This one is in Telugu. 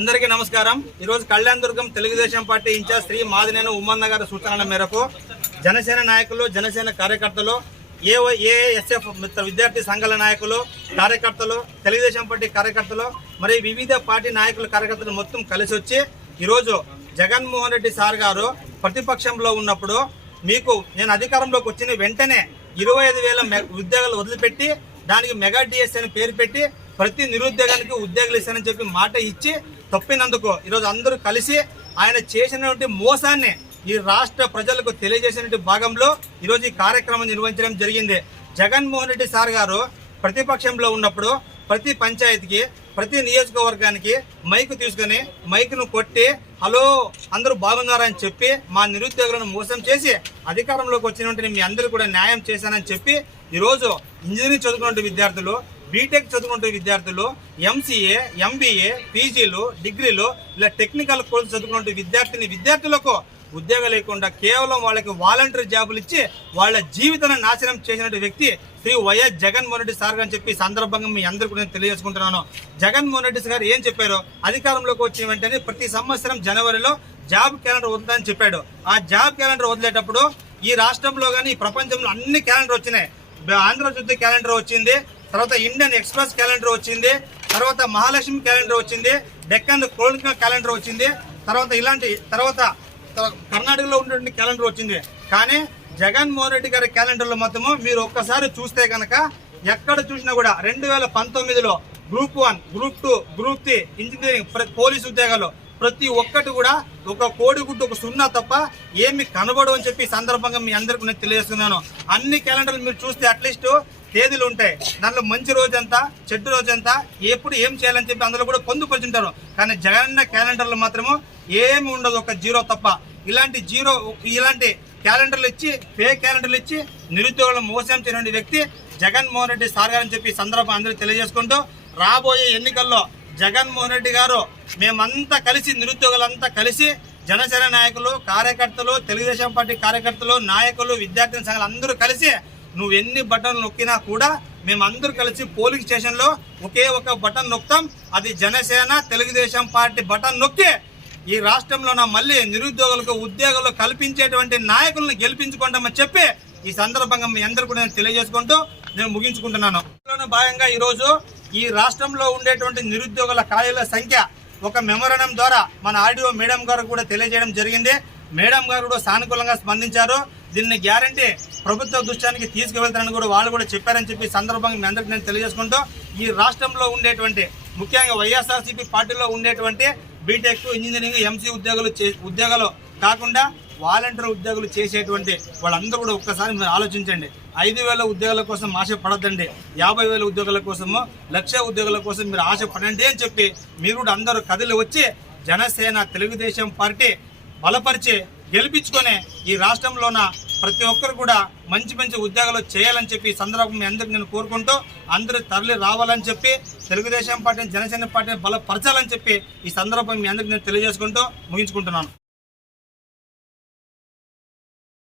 అందరికీ నమస్కారం। ఈ రోజు కళ్యాణదుర్గం తెలుగుదేశం పార్టీ ఇన్ఛార్జ్ శ్రీ మాదినేని ఉమ్మన్న గారి సూచనల మేరకు జనసేన నాయకులు, జనసేన కార్యకర్తలు, ఏఎస్ఎఫ్ విద్యార్థి సంఘాల నాయకులు, కార్యకర్తలు, తెలుగుదేశం పార్టీ కార్యకర్తలు, మరి వివిధ పార్టీ నాయకులు, కార్యకర్తలు మొత్తం కలిసి వచ్చి ఈరోజు జగన్మోహన్ రెడ్డి సార్ గారు ప్రతిపక్షంలో ఉన్నప్పుడు మీకు నేను అధికారంలోకి వచ్చిన వెంటనే 25,000 ఉద్యోగాలు వదిలిపెట్టి దానికి మెగా డిఎస్ అని పేరు పెట్టి ప్రతి నిరుద్యోగానికి ఉద్యోగాలు ఇస్తానని చెప్పి మాట ఇచ్చి తప్పినందుకు ఈరోజు అందరూ కలిసి ఆయన చేసినటువంటి మోసాన్ని ఈ రాష్ట్ర ప్రజలకు తెలియజేసినటువంటి భాగంలో ఈరోజు ఈ కార్యక్రమం నిర్వహించడం జరిగింది। జగన్మోహన్ రెడ్డి సార్ గారు ప్రతిపక్షంలో ఉన్నప్పుడు ప్రతి పంచాయతీకి, ప్రతి నియోజకవర్గానికి మైకు తీసుకుని మైకును కొట్టి హలో అందరూ బాగున్నారని చెప్పి మా నిరుద్యోగులను మోసం చేసి అధికారంలోకి వచ్చినటువంటి మీ అందరూ కూడా న్యాయం చేశానని చెప్పి ఈరోజు ఇంజనీరింగ్ చదువుకున్న విద్యార్థులు, బీటెక్ చదువుకున్న విద్యార్థులు, ఎంసీఏ, ఎంబీఏ, పీజీలు, డిగ్రీలు ఇలా టెక్నికల్ కోర్సు చదువుకున్న విద్యార్థులకు ఉద్యోగం లేకుండా కేవలం వాళ్ళకి వాలంటీర్ జాబులు ఇచ్చి వాళ్ళ జీవితాన్ని నాశనం చేసిన వ్యక్తి శ్రీ వైఎస్ జగన్మోహన్ రెడ్డి సార్ గారు చెప్పి సందర్భంగా మీ అందరికీ నేను తెలియజేసుకుంటున్నాను। జగన్మోహన్ రెడ్డి గారు ఏం చెప్పారు, అధికారంలోకి వచ్చిన వెంటనే ప్రతి సంవత్సరం జనవరిలో జాబ్ క్యాలెండర్ వదులుతానని చెప్పాడు। ఆ జాబ్ క్యాలెండర్ వదిలేటప్పుడు ఈ రాష్ట్రంలో కానీ ఈ ప్రపంచంలో అన్ని క్యాలెండర్ వచ్చినాయి। ఆంధ్రజ్యోతి క్యాలెండర్ వచ్చింది, తర్వాత ఇండియన్ ఎక్స్ప్రెస్ క్యాలెండర్ వచ్చింది, తర్వాత మహాలక్ష్మి క్యాలెండర్ వచ్చింది, డెక్కన్ క్రోనికల్ క్యాలెండర్ వచ్చింది, తర్వాత కర్ణాటకలో ఉన్నటువంటి క్యాలెండర్ వచ్చింది। కానీ జగన్మోహన్ రెడ్డి గారి క్యాలెండర్లో మాత్రము మీరు ఒక్కసారి చూస్తే కనుక ఎక్కడ చూసినా కూడా 2019లో group 1, group 2, group 3 engineering, police ఉద్యోగాలు ప్రతి ఒక్కటి కూడా ఒక కోడిగుడ్డు, ఒక సున్నా తప్ప ఏమి కనబడు అని చెప్పి సందర్భంగా మీ అందరికీ నేను తెలియజేస్తున్నాను। అన్ని క్యాలెండర్లు మీరు చూస్తే అట్లీస్ట్ తేదీలు ఉంటాయి, దాంట్లో మంచి రోజు ఎంత, చెడ్డు రోజు ఎంత, ఎప్పుడు ఏం చేయాలని చెప్పి అందులో కూడా పొందుపరుచుంటారు। కానీ జగన్ క్యాలెండర్లు మాత్రము ఏమి ఉండదు, ఒక జీరో తప్ప। ఇలాంటి క్యాలెండర్లు ఇచ్చి, ఫేక్ క్యాలెండర్లు ఇచ్చి నిరుద్యోగులను మోసం చేయని వ్యక్తి జగన్మోహన్ రెడ్డి సార్ గారు అని చెప్పి సందర్భం అందరూ తెలియజేసుకుంటూ రాబోయే ఎన్నికల్లో జగన్మోహన్ రెడ్డి గారు మేమంతా కలిసి, నిరుద్యోగులంతా కలిసి, జనసేన నాయకులు, కార్యకర్తలు, తెలుగుదేశం పార్టీ కార్యకర్తలు, నాయకులు, విద్యార్థి సంఘాలు అందరూ కలిసి నువ్వు ఎన్ని బటన్లు నొక్కినా కూడా మేమందరూ కలిసి పోలింగ్ స్టేషన్లో ఒకే ఒక బటన్ నొక్కుతాం, అది జనసేన తెలుగుదేశం పార్టీ బటన్ నొక్కి ఈ రాష్ట్రంలో మళ్ళీ నిరుద్యోగులకు ఉద్యోగాలు కల్పించేటువంటి నాయకులను గెలిపించుకుంటామని చెప్పి ఈ సందర్భంగా మీ అందరూ కూడా నేను తెలియజేసుకుంటూ నేను ముగించుకుంటున్నాను। భాగంగా ఈరోజు ఈ రాష్ట్రంలో ఉండేటువంటి నిరుద్యోగుల ఖాళీల సంఖ్య ఒక మెమోరాండం ద్వారా మన ఆర్డీఓ మేడం గారు కూడా తెలియజేయడం జరిగింది। మేడం గారు కూడా సానుకూలంగా స్పందించారు। దీన్ని గ్యారంటీ ప్రభుత్వ దృష్టానికి తీసుకువెళ్తారని కూడా వాళ్ళు కూడా చెప్పారని చెప్పి సందర్భంగా మీ అందరికీ నేను తెలియజేసుకుంటూ ఈ రాష్ట్రంలో ఉండేటువంటి ముఖ్యంగా వైఎస్ఆర్సీపీ పార్టీలో ఉండేటువంటి బీటెక్, ఇంజనీరింగ్, ఎంసీ ఉద్యోగాలు కాకుండా వాలంటీర్ ఉద్యోగులు చేసేటువంటి వాళ్ళందరూ కూడా ఒక్కసారి మీరు ఆలోచించండి। 5,000 ఉద్యోగాల కోసం ఆశ పడద్దండి, 50,000 ఉద్యోగాల కోసము, 1,00,000 ఉద్యోగాల కోసం మీరు ఆశ పడండి అని చెప్పి మీరు కూడా అందరూ కదిలి వచ్చి జనసేన తెలుగుదేశం పార్టీ బలపరిచి గెలిపించుకొని ఈ రాష్ట్రంలోన ప్రతి ఒక్కరు కూడా మంచి మంచి ఉద్యోగాలు చేయాలని చెప్పి సందర్భం మీ అందరికీ నేను కోరుకుంటూ అందరూ తరలి రావాలని చెప్పి తెలుగుదేశం పార్టీని, జనసేన పార్టీని బలపరచాలని చెప్పి ఈ సందర్భం మీ అందరికీ నేను తెలియజేసుకుంటూ ముగించుకుంటున్నాను।